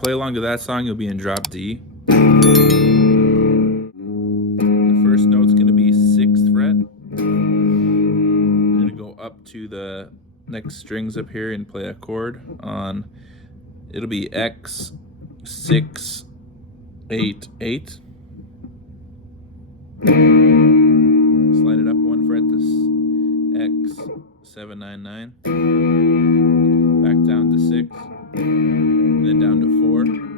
play along to that song, you'll be in drop D. The first note's going to be 6th fret. I'm going to go up to the next strings up here and play a chord on, it'll be X 6 8 8. Slide it up 1 fret to X 7 9 9. Back down to 6, and then down to 4.